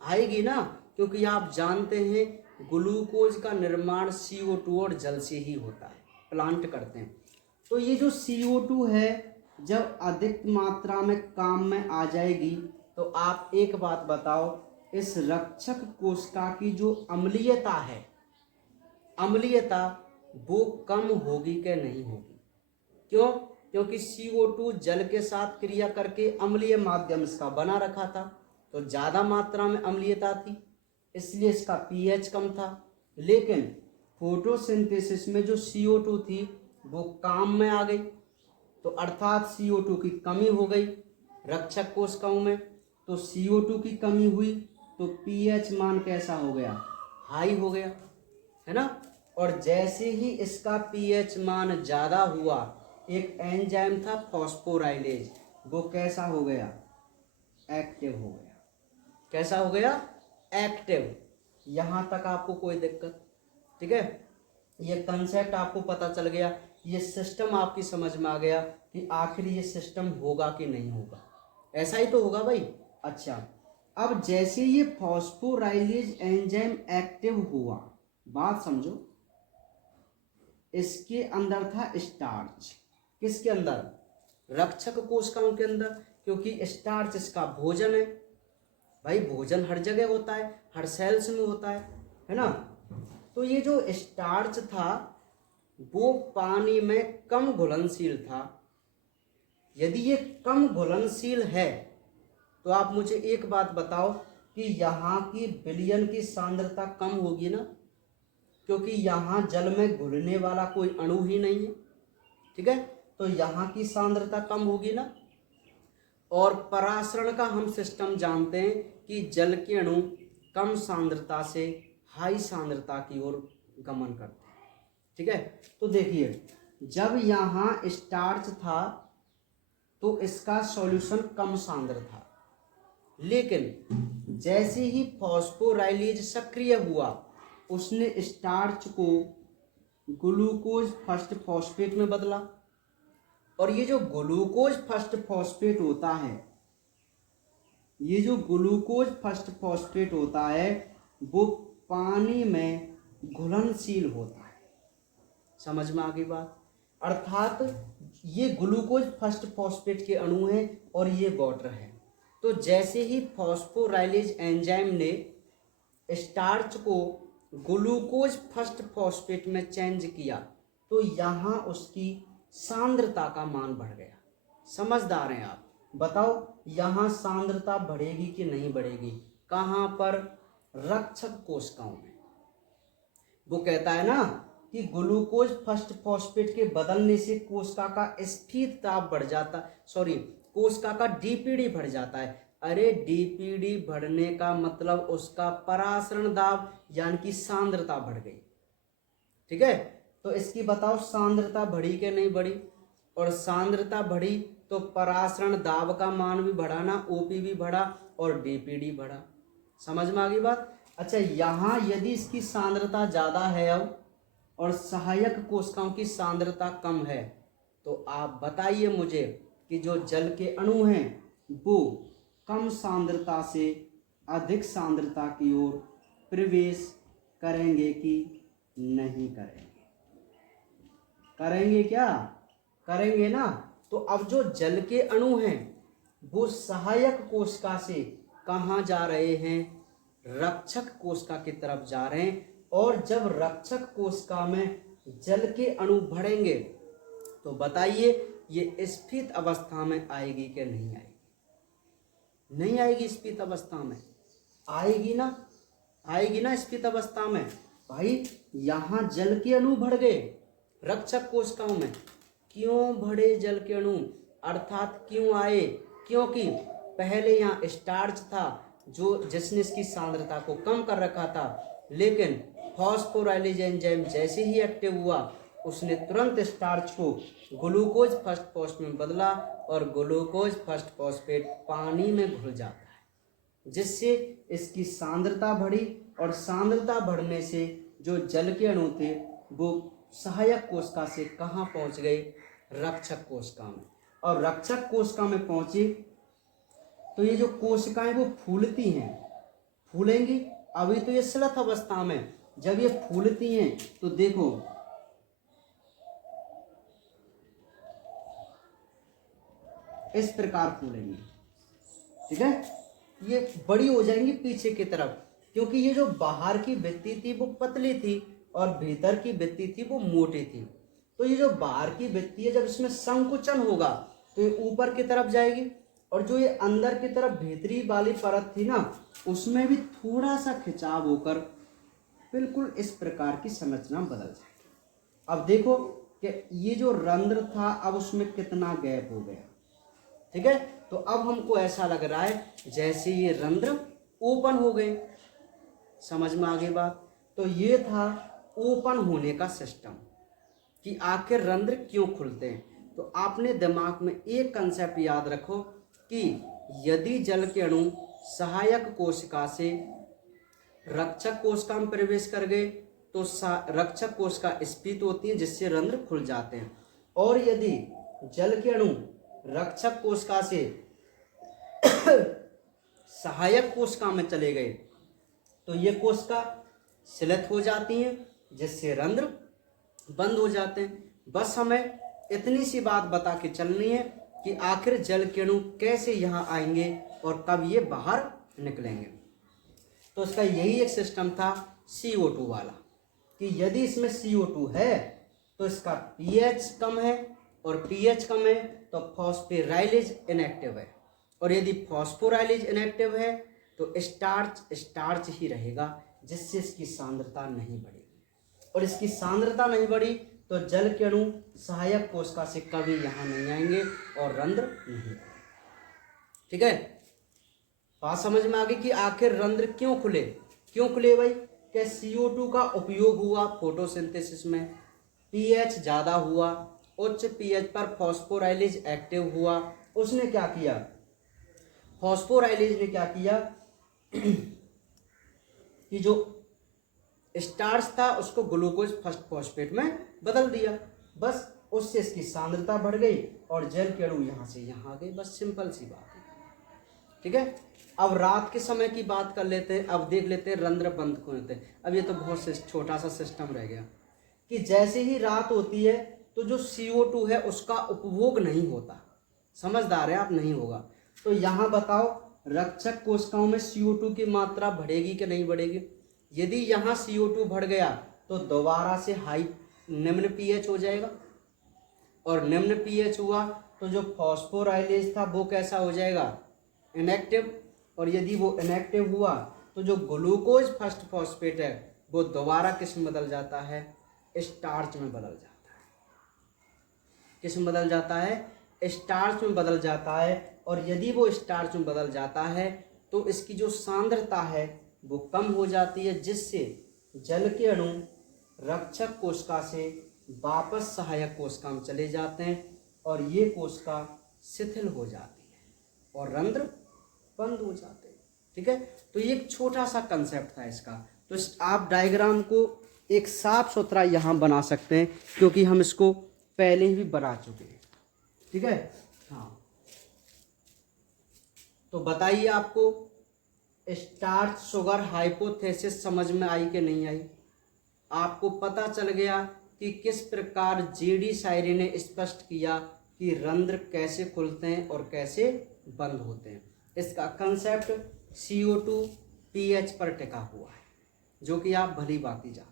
आएगी ना, क्योंकि आप जानते हैं ग्लूकोज का निर्माण CO2 और जल से ही होता है, प्लांट करते हैं। तो ये जो CO2 है, जब अधिक मात्रा में काम में आ जाएगी तो आप एक बात बताओ, इस रक्षक कोशिका की जो अम्लीयता है, अम्लीयता वो कम होगी कि नहीं होगी? क्यों? क्योंकि CO2 जल के साथ क्रिया करके अम्लीय माध्यम इसका बना रखा था, तो ज़्यादा मात्रा में अम्लीयता थी, इसलिए इसका pH कम था। लेकिन फोटोसिंथेसिस में जो CO2 थी वो काम में आ गई, तो अर्थात CO2 की कमी हो गई रक्षक कोशिकाओं में। तो CO2 की कमी हुई तो pH मान कैसा हो गया? हाई हो गया, है ना। और जैसे ही इसका pH मान ज़्यादा हुआ, एक एंजाइम था फॉस्फोराइलेज, वो कैसा हो गया? एक्टिव हो गया। कैसा हो गया? एक्टिव। यहाँ तक आपको कोई दिक्कत? ठीक है, ये कंसेप्ट आपको पता चल गया, ये सिस्टम आपकी समझ में आ गया कि आखिर ये सिस्टम होगा कि नहीं होगा। ऐसा ही तो होगा भाई। अच्छा, अब जैसे ये फॉस्फोराइलेज एंजाइम एक्टिव हुआ, बात समझो, इसके अंदर था स्टार्च। किसके अंदर? रक्षक कोशिकाओं के अंदर, क्योंकि स्टार्च इसका भोजन है। भाई भोजन हर जगह होता है, हर सेल्स में होता है ना। तो ये जो स्टार्च था वो पानी में कम घुलनशील था। यदि ये कम घुलनशील है तो आप मुझे एक बात बताओ कि यहाँ की विलयन की सांद्रता कम होगी ना, क्योंकि यहाँ जल में घुलने वाला कोई अणु ही नहीं है। ठीक है, तो यहाँ की सांद्रता कम होगी ना। और परासरण का हम सिस्टम जानते हैं कि जल के अणु कम सांद्रता से हाई सांद्रता की ओर गमन करते हैं। ठीक है, तो देखिए, जब यहाँ स्टार्च था तो इसका सॉल्यूशन कम सांद्र था, लेकिन जैसे ही फॉस्फोराइलेज सक्रिय हुआ, उसने स्टार्च को ग्लूकोज फर्स्ट फॉस्फेट में बदला। और ये जो ग्लूकोज फर्स्ट फॉस्फेट होता है ये जो ग्लूकोज फर्स्ट फॉस्फेट होता है वो पानी में घुलनशील होता है। समझ में आ गई बात? अर्थात ये ग्लूकोज फर्स्ट फॉस्फेट के अणु हैं और ये वाटर है। तो जैसे ही फॉस्फोराइलेज एंजाइम ने स्टार्च को ग्लूकोज फर्स्ट फॉस्फेट में चेंज किया तो यहाँ उसकी सांद्रता का मान बढ़ गया। समझदार हैं आप? बताओ यहाँ सांद्रता बढ़ेगी कि नहीं बढ़ेगी? कहाँ पर? रक्षक कोशिकाओं में। वो कहता है ना कि ग्लूकोज फर्स्ट फॉस्फेट के बदलने से कोशिका का स्फीत दाब बढ़ जाता, कोशिका का डीपीडी बढ़ जाता है। अरे डीपीडी बढ़ने का मतलब उसका परासरण दाब यानी कि सांद्रता बढ़ गई। ठीक है, तो इसकी बताओ सांद्रता बढ़ी कि नहीं बढ़ी? और सांद्रता बढ़ी तो परासरण दाब का मान भी बढ़ा ना, ओपी भी बढ़ा और डीपीडी बढ़ा। समझ में आ गई बात? अच्छा, यहाँ यदि इसकी सांद्रता ज़्यादा है अब और सहायक कोशिकाओं की सांद्रता कम है तो आप बताइए मुझे कि जो जल के अणु हैं वो कम सांद्रता से अधिक सांद्रता की ओर प्रवेश करेंगे कि नहीं करेंगे? करेंगे क्या? करेंगे ना। तो अब जो जल के अणु हैं वो सहायक कोशिका से कहाँ जा रहे हैं? रक्षक कोशिका की तरफ जा रहे हैं। और जब रक्षक कोशिका में जल के अणु बढ़ेंगे तो बताइए ये स्फीत अवस्था में आएगी कि नहीं आएगी? नहीं आएगी स्फीत अवस्था में। आएगी ना? आएगी ना स्फीत अवस्था में। भाई यहाँ जल के अणु बढ़ गए रक्षक कोशिकाओं में। क्यों बढ़े जल के अणु? अर्थात क्यों आए? क्योंकि पहले यहाँ स्टार्च था जिसने इसकी सांद्रता को कम कर रखा था, लेकिन फॉस्फोराइलेज एंजाइम जैसे ही एक्टिव हुआ उसने तुरंत स्टार्च को ग्लूकोज फर्स्ट फॉस्फेट में बदला और ग्लूकोज फर्स्ट फॉस्फेट पानी में घुल जाता है, जिससे इसकी सांद्रता बढ़ी। और सांद्रता बढ़ने से जो जल के अणु थे वो सहायक कोशिका से कहाँ पहुँच गए? रक्षक कोशिका में। और रक्षक कोशिका में पहुँचे तो ये जो कोशिकाएं वो फूलती हैं, फूलेंगी। अभी तो ये श्लथ अवस्था में, जब ये फूलती हैं तो देखो इस प्रकार फूलेंगी। ठीक है, ये बड़ी हो जाएंगी पीछे की तरफ, क्योंकि ये जो बाहर की भित्ति थी वो पतली थी और भीतर की भित्ति थी वो मोटी थी। तो ये जो बाहर की भित्ति है जब इसमें संकुचन होगा तो ये ऊपर की तरफ जाएगी, और जो ये अंदर की तरफ भीतरी वाली परत थी ना उसमें भी थोड़ा सा खिंचाव होकर बिल्कुल इस प्रकार की संरचना बदल जाएगी। अब देखो कि ये जो रंध्र था अब उसमें कितना गैप हो गया। ठीक है, तो अब हमको ऐसा लग रहा है जैसे ये रंध्र ओपन हो गए। समझ में आ गई बात? तो ये था ओपन होने का सिस्टम कि आखिर रंध्र क्यों खुलते हैं। तो आपने दिमाग में एक कंसेप्ट याद रखो कि यदि जल के अणु सहायक कोशिका से रक्षक कोशिका में प्रवेश कर गए तो रक्षक कोशिका स्फीत होती है जिससे रंध्र खुल जाते हैं, और यदि जल के अणु रक्षक कोशिका से सहायक कोशिका में चले गए तो ये कोशिका शिथिल हो जाती हैं जिससे रंध्र बंद हो जाते हैं। बस हमें इतनी सी बात बता के चलनी है कि आखिर जल के अणु कैसे यहाँ आएंगे और कब ये बाहर निकलेंगे। तो इसका यही एक सिस्टम था CO2 वाला कि यदि इसमें CO2 है तो इसका pH कम है, और pH कम है तो फॉस्फोराइलेज इनएक्टिव है, और यदि फॉस्फोराइलेज इनएक्टिव है तो स्टार्च ही रहेगा जिससे इसकी सांद्रता नहीं बढ़ेगी, और इसकी सांद्रता नहीं बढ़ी तो जल के अणु सहायक कोशिका से कभी यहाँ नहीं आएंगे और रंध्र नहीं। ठीक है, बात समझ में आ गई कि आखिर रंध्र क्यों खुले? क्यों खुले भाई? कि CO2 का उपयोग हुआ फोटोसिंथेसिस में, pH ज़्यादा हुआ, उच्च pH पर फॉस्फोराइलेज एक्टिव हुआ। उसने क्या किया? फॉस्फोराइलेज ने क्या किया कि जो स्टार्च था उसको ग्लूकोज फर्स्ट फॉस्फेट में बदल दिया। बस उससे इसकी सांद्रता बढ़ गई और जल के अणु यहाँ से यहाँ आ गए। बस सिंपल सी बात है। ठीक है, अब रात के समय की बात कर लेते हैं। अब देख लेते हैं रंध्र बंद क्यों होते हैं। अब ये तो बहुत छोटा सा सिस्टम रह गया कि जैसे ही रात होती है तो जो CO2 है उसका उपभोग नहीं होता। समझदार है आप, नहीं होगा। तो यहाँ बताओ रक्षक कोशिकाओं में CO2 की मात्रा बढ़ेगी कि नहीं बढ़ेगी? यदि यहाँ CO2 बढ़ गया तो दोबारा से हाई निम्न pH हो जाएगा, और निम्न pH हुआ तो जो फॉस्फोराइलेज था वो कैसा हो जाएगा? इनएक्टिव। और यदि वो इनएक्टिव हुआ तो जो ग्लूकोज फर्स्ट फॉस्फेट है वो दोबारा किस में बदल जाता है? स्टार्च में बदल जाता है। किस में बदल जाता है? स्टार्च में बदल जाता है। और यदि वो स्टार्च में बदल जाता है तो इसकी जो सांद्रता है वो कम हो जाती है, जिससे जल के अणु रक्षक कोशिका से वापस सहायक कोशिका में चले जाते हैं और ये कोशिका शिथिल हो जाती है और रंध्र बंद हो जाते हैं। ठीक है, तो ये एक छोटा सा कंसेप्ट था इसका। तो आप डायग्राम को एक साफ सुथरा यहाँ बना सकते हैं क्योंकि हम इसको पहले ही बना चुके हैं। ठीक है, हाँ। तो बताइए आपको स्टार्च शुगर हाइपोथेसिस समझ में आई कि नहीं आई? आपको पता चल गया कि किस प्रकार जेडी सायरे ने स्पष्ट किया कि रंध्र कैसे खुलते हैं और कैसे बंद होते हैं। इसका कंसेप्ट CO2 pH पर टिका हुआ है, जो कि आप भली बात जानते हैं।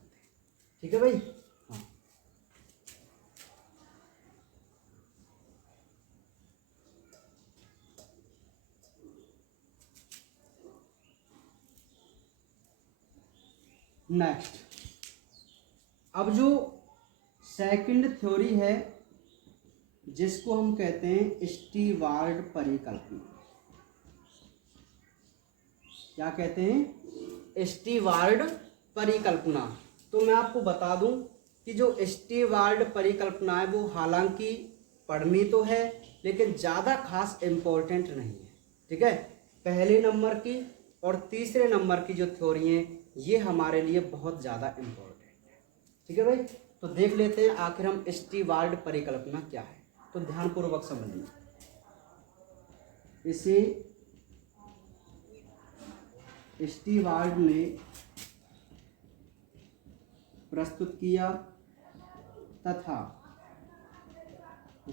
ठीक है भाई, हाँ। नेक्स्ट, अब जो सेकंड थ्योरी है जिसको हम कहते हैं स्टीवार्ड परिकल्पना। क्या कहते हैं? स्टीवार्ड परिकल्पना। तो मैं आपको बता दूं कि जो स्टीवार्ड परिकल्पना है वो हालांकि पढ़नी तो है लेकिन ज़्यादा खास इम्पोर्टेंट नहीं है। ठीक है, पहले नंबर की और तीसरे नंबर की जो थ्योरी हैं ये हमारे लिए बहुत ज़्यादा इम्पोर्टेंट है। ठीक है भाई, तो देख लेते हैं आखिर हम स्टीवार्ड परिकल्पना क्या है। तो ध्यानपूर्वक समझिए इसे। स्टीवार्ड ने प्रस्तुत किया तथा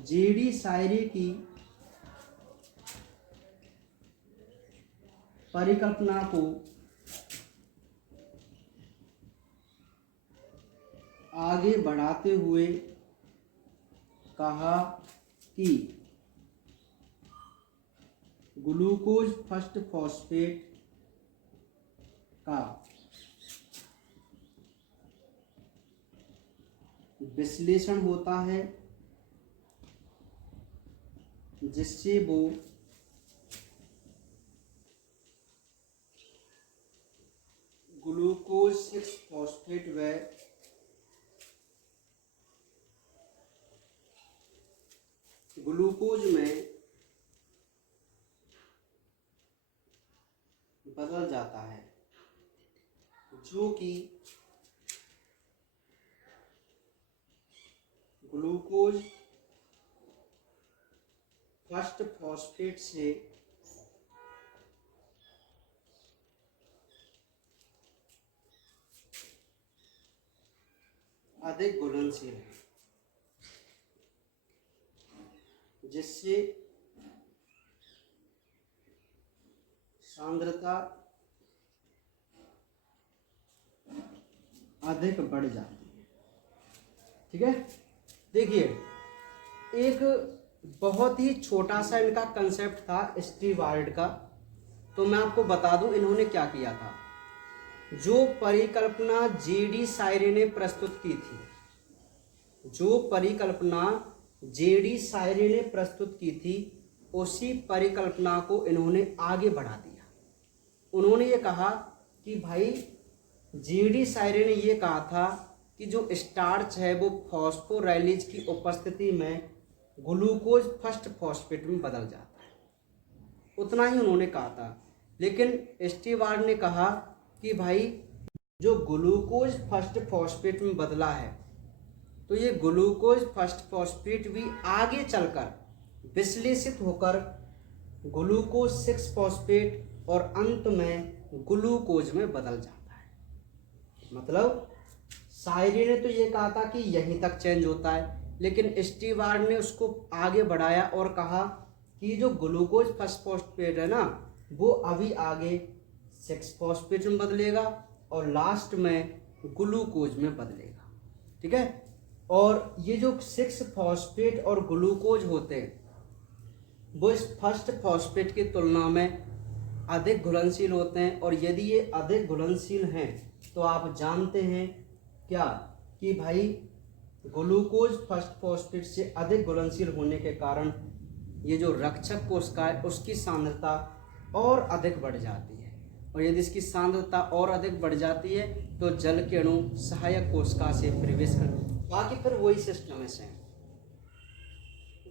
जेडी सायरे की परिकल्पना को आगे बढ़ाते हुए कहा कि ग्लूकोज फर्स्ट फॉस्फेट का विश्लेषण होता है जिससे वो ग्लूकोज 6 फॉस्फेट व ग्लूकोज में बदल जाता है, जो कि ग्लूकोज फर्स्ट फॉस्फेट से अधिक घुलनशील है, जिससे सांद्रता अधिक बढ़ जाती है। ठीक है, देखिए एक बहुत ही छोटा सा इनका कंसेप्ट था स्टीवार्ड का। तो मैं आपको बता दूं इन्होंने क्या किया था। जो परिकल्पना जेडी सायरे ने प्रस्तुत की थी, जो परिकल्पना जेडी सायरे ने प्रस्तुत की थी उसी परिकल्पना को इन्होंने आगे बढ़ा दिया। उन्होंने ये कहा कि भाई जेडी सायरे ने ये कहा था कि जो स्टार्च है वो फॉस्फोराइलेज की उपस्थिति में ग्लूकोज फर्स्ट फॉस्फेट में बदल जाता है, उतना ही उन्होंने कहा था। लेकिन स्टीवार्ड ने कहा कि भाई जो ग्लूकोज फर्स्ट फॉस्फेट में बदला है तो ये ग्लूकोज फर्स्ट फॉस्फेट भी आगे चलकर विश्लेषित होकर ग्लूकोज 6 फॉस्फेट और अंत में ग्लूकोज में बदल जाता है। मतलब शायरी ने तो ये कहा था कि यहीं तक चेंज होता है, लेकिन स्टीवार्ड ने उसको आगे बढ़ाया और कहा कि जो ग्लूकोज फर्स्ट फॉस्फेट है ना, वो अभी आगे 6 फॉस्फेट में बदलेगा और लास्ट में ग्लूकोज में बदलेगा। ठीक है। और ये जो 6 फॉस्फेट और ग्लूकोज होते हैं वो इस फर्स्ट फॉस्फेट की तुलना में अधिक घुलनशील होते हैं, और यदि ये अधिक घुलनशील हैं तो आप जानते हैं क्या कि भाई ग्लूकोज फर्स्ट फॉस्फेट से अधिक घुलनशील होने के कारण ये जो रक्षक कोशिका है उसकी सांद्रता और अधिक बढ़ जाती है, और यदि इसकी सांद्रता और अधिक बढ़ जाती है तो जल के अणु सहायक कोशिका से प्रवेश कर, बाकी फिर वही सिस्टम है सेम,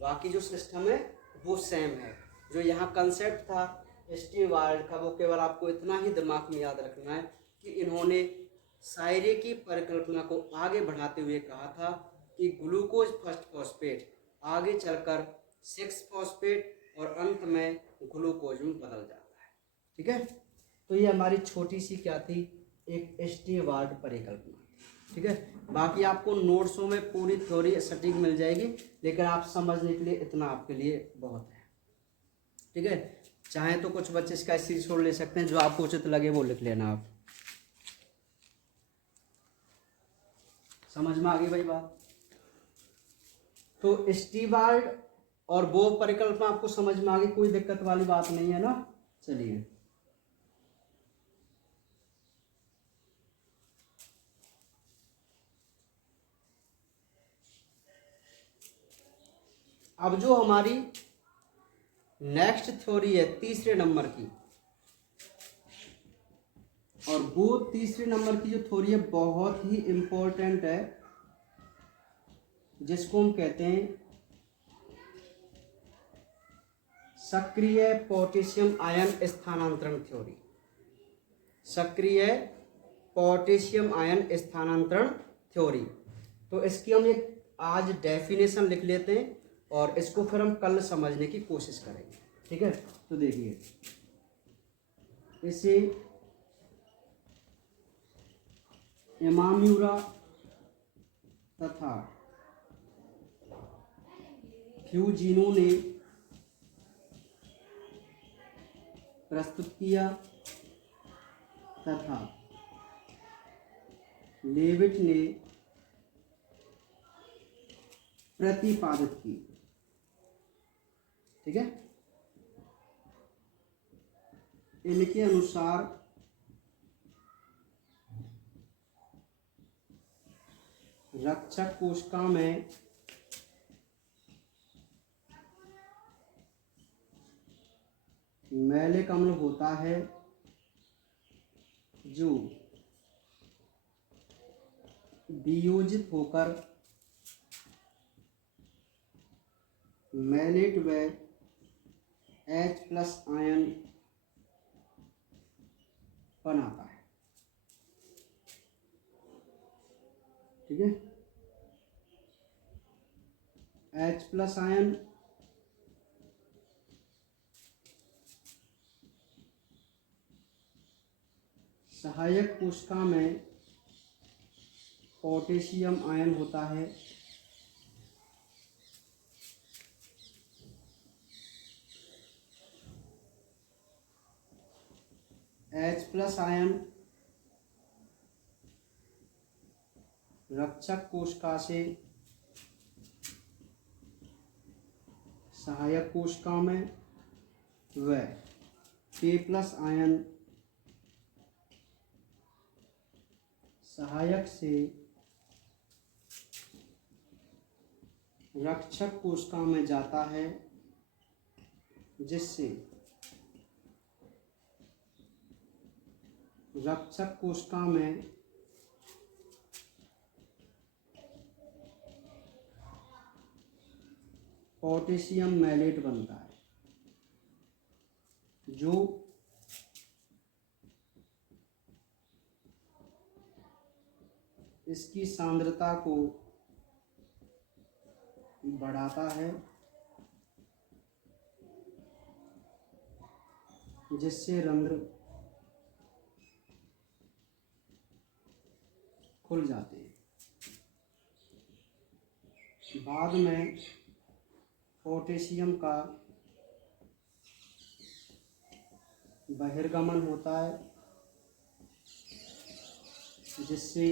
बाकी जो सिस्टम है वो सेम है। जो यहाँ कंसेप्ट था स्टीवार्ड का वो केवल आपको इतना ही दिमाग में याद रखना है कि इन्होंने शायरी की परिकल्पना को आगे बढ़ाते हुए कहा था कि ग्लूकोज फर्स्ट फॉस्फेट आगे चलकर 6 फॉस्फेट और अंत में ग्लूकोज में बदल जाता है। ठीक है। तो ये हमारी छोटी सी क्या थी, एक स्टीवार्ड परिकल्पना। ठीक है। बाकी आपको नोट्सों में पूरी थ्योरी सटीक मिल जाएगी, लेकिन आप समझने के लिए इतना आपके लिए बहुत है। ठीक है। चाहे तो कुछ बच्चे इसका स्क्रीनशॉट ले सकते हैं, जो आपको उचित लगे वो लिख लेना आप। समझ में आ गई भाई बात। तो स्टीवार्ड और बोह्म परिकल्पना आपको समझ में आ गई, कोई दिक्कत वाली बात नहीं है ना। चलिए अब जो हमारी नेक्स्ट थ्योरी है तीसरे नंबर की, और वो तीसरे नंबर की जो थ्योरी है बहुत ही इंपॉर्टेंट है, जिसको हम कहते हैं सक्रिय पोटेशियम आयन स्थानांतरण थ्योरी। सक्रिय पोटेशियम आयन स्थानांतरण थ्योरी। तो इसकी हम एक आज डेफिनेशन लिख लेते हैं और इसको फिर हम कल समझने की कोशिश करेंगे। ठीक है। तो देखिए इसे इमाम्यूरा तथा फ्यूजिनो ने प्रस्तुत किया तथा लेविट ने प्रतिपादित की। ठीक है। इनके अनुसार रक्षक कोशिका में मैलिक अम्ल होता है जो वियोजित होकर मैलेट व H+ आयन बनाता है। ठीक है। H+ आयन सहायक कोशिका में पोटेशियम आयन होता है H+ आयन रक्षक कोशिका से सहायक कोशिका में व K+ आयन सहायक से रक्षक कोशिका में जाता है, जिससे रक्षक कोशिका में पोटेशियम मैलेट बनता है, जो इसकी सांद्रता को बढ़ाता है, जिससे रंध्र खुल जाते हैं। बाद में पोटेशियम का बहिर्गमन होता है, जिससे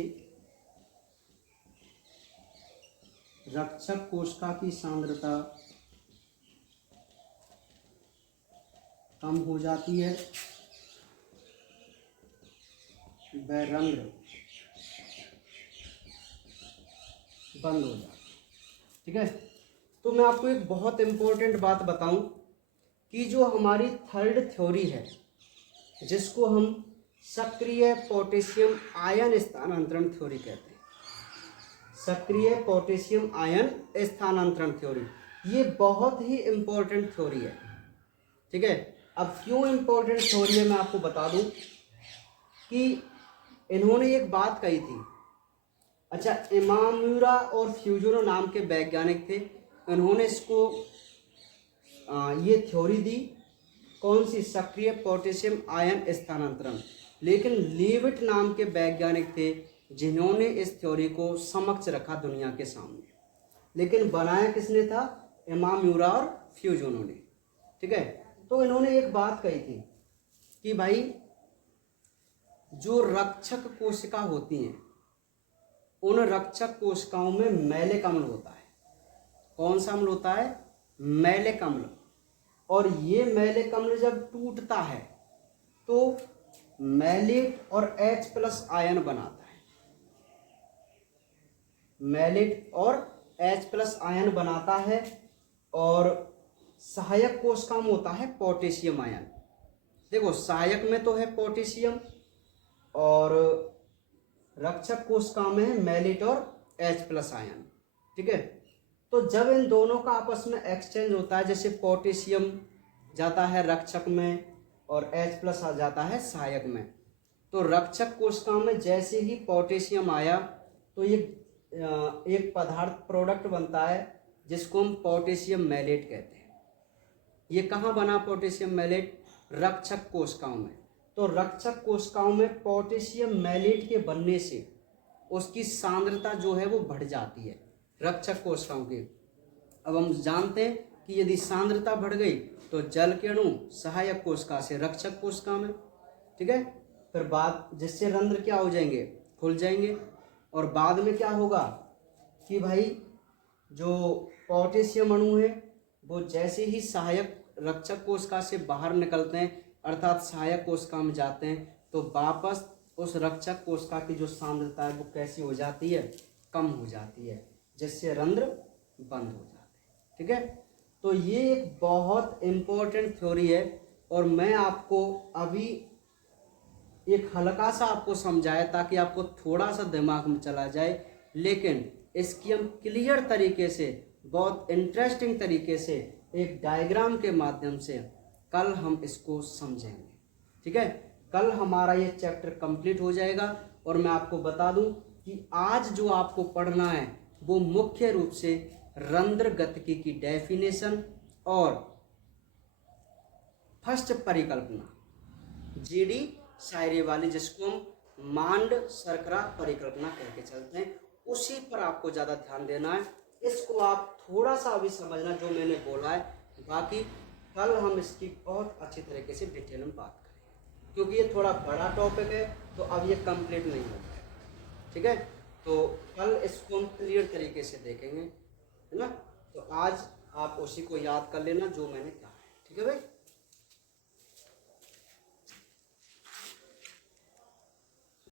रक्षक कोशिका की सांद्रता कम हो जाती है, वह रंध्र बंद हो जाता है। ठीक है, तो मैं आपको एक बहुत इम्पोर्टेंट बात बताऊं कि जो हमारी थर्ड थ्योरी है, जिसको हम सक्रिय पोटेशियम आयन स्थानांतरण थ्योरी कहते हैं, सक्रिय पोटेशियम आयन स्थानांतरण थ्योरी, ये बहुत ही इम्पोर्टेंट थ्योरी है। ठीक है, अब क्यों इम्पोर्टेंट थ्योरी है मैं आपको बता दूं कि इन्होंने एक बात कही थी। अच्छा, इमाम्यूरा और फ्यूजनो नाम के वैज्ञानिक थे, इन्होंने इसको ये थ्योरी दी, कौन सी, सक्रिय पोटेशियम आयन स्थानांतरण। लेकिन लीविट नाम के वैज्ञानिक थे जिन्होंने इस थ्योरी को समक्ष रखा दुनिया के सामने, लेकिन बनाया किसने था, इमाम्यूरा और फ्यूजनो ने। ठीक है, तो इन्होंने एक बात कही थी कि भाई जो रक्षक कोशिका होती हैं, उन रक्षक कोशिकाओं में मैलिक अम्ल होता है। कौन सा अम्ल होता है, मैलिक अम्ल। और ये मैलिक अम्ल जब टूटता है तो मैलेट और H+ आयन बनाता है, मैलेट और H+ आयन बनाता है, और सहायक कोशिका में होता है पोटेशियम आयन। देखो, सहायक में तो है पोटेशियम और रक्षक कोशिका में है मैलेट और H+ आयन। ठीक है, तो जब इन दोनों का आपस में एक्सचेंज होता है, जैसे पोटेशियम जाता है रक्षक में और H+ आ जाता है सहायक में, तो रक्षक कोशिका में जैसे ही पोटेशियम आया तो ये एक पदार्थ प्रोडक्ट बनता है जिसको हम पोटेशियम मैलेट कहते हैं। ये कहाँ बना पोटेशियम मैलेट, रक्षक कोशिकाओं में। तो रक्षक कोशिकाओं में पोटेशियम मैलेट के बनने से उसकी सांद्रता जो है वो बढ़ जाती है रक्षक कोशिकाओं की। अब हम जानते हैं कि यदि सांद्रता बढ़ गई तो जल के अणु सहायक कोशिका से रक्षक कोशिका में। ठीक है, फिर बाद जिससे रंध्र क्या हो जाएंगे, खुल जाएंगे, और बाद में क्या होगा कि भाई जो पोटेशियम अणु है वो जैसे ही सहायक रक्षक कोशिका से बाहर निकलते हैं, अर्थात सहायक कोशिका में जाते हैं, तो वापस उस रक्षक कोशिका की जो सांद्रता है वो कैसी हो जाती है, कम हो जाती है, जिससे रंध्र बंद हो जाते हैं। ठीक है, तो ये एक बहुत इम्पोर्टेंट थ्योरी है, और मैं आपको अभी एक हल्का सा आपको समझाया ताकि आपको थोड़ा सा दिमाग में चला जाए, लेकिन इसकी हम क्लियर तरीके से, बहुत इंटरेस्टिंग तरीके से एक डायग्राम के माध्यम से कल हम इसको समझेंगे। ठीक है, कल हमारा ये चैप्टर कंप्लीट हो जाएगा, और मैं आपको बता दूं कि आज जो आपको पढ़ना है वो मुख्य रूप से रंध्र गतिकी की डेफिनेशन और फर्स्ट परिकल्पना जीडी शायरी वाली, जिसको हम मांड शर्करा परिकल्पना कह के चलते हैं, उसी पर आपको ज़्यादा ध्यान देना है। इसको आप थोड़ा सा अभी समझना जो मैंने बोला है, बाकी कल हम इसकी बहुत अच्छी तरीके से डिटेल में बात करेंगे, क्योंकि ये थोड़ा बड़ा टॉपिक है तो अब ये कंप्लीट नहीं हो पाएगा। ठीक है, तो कल इसको हम क्लियर तरीके से देखेंगे, है ना। तो आज आप उसी को याद कर लेना जो मैंने कहा है। ठीक है भाई।